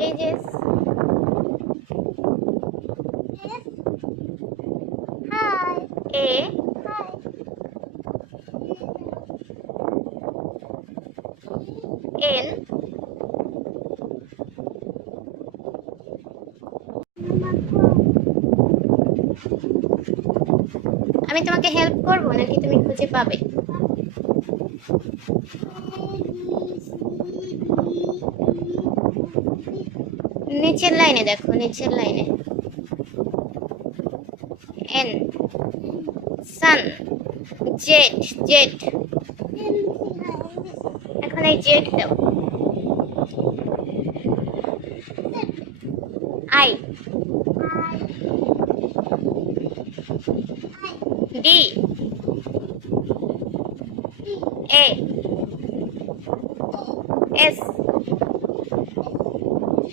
এই যে হাই এ high N আমি তোমাকে হেল্প করব নাকি তুমি খুঁজে পাবে? নিচের লাইনে দেখো, নিচের লাইনে এন সান জেড জেড এখন এই জেড দাও। I D A S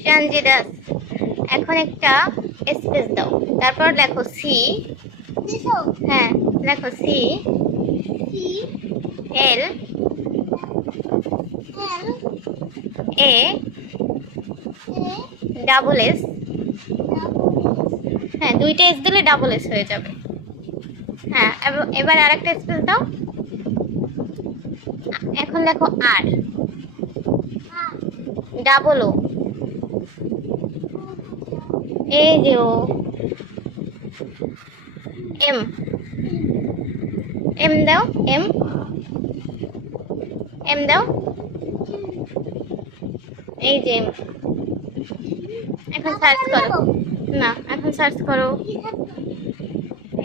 Sanjidas এখন একটা স্পেস দাও। তারপর লেখো সি হ্যাঁ লেখো C L A double S দুইটা এস দিলে ডাবল এস হয়ে যাবে। হ্যাঁ এব- এবার আরেকটা স্পেস দাও। এখন দেখো আর ডাবল ও এই যে ও এম এম দাও এম এম দাও। এই যে এম এখন সার্চ করো। না, এখন সার্চ করো।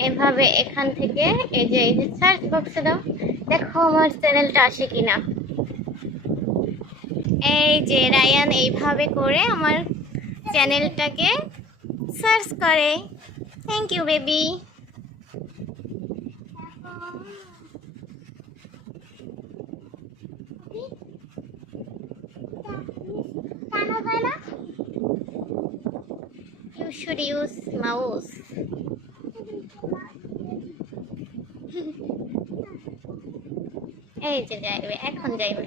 এভাবে এখান থেকে এই যে এই যে সার্চ বক্সে দাও। দেখো আমার চ্যানেলটা আসে কিনা। এই যে রায়ান এইভাবে করে আমার চ্যানেলটাকে সার্চ করে। Thank you baby should use mouse. এই যে যাইবে এখন যাইবে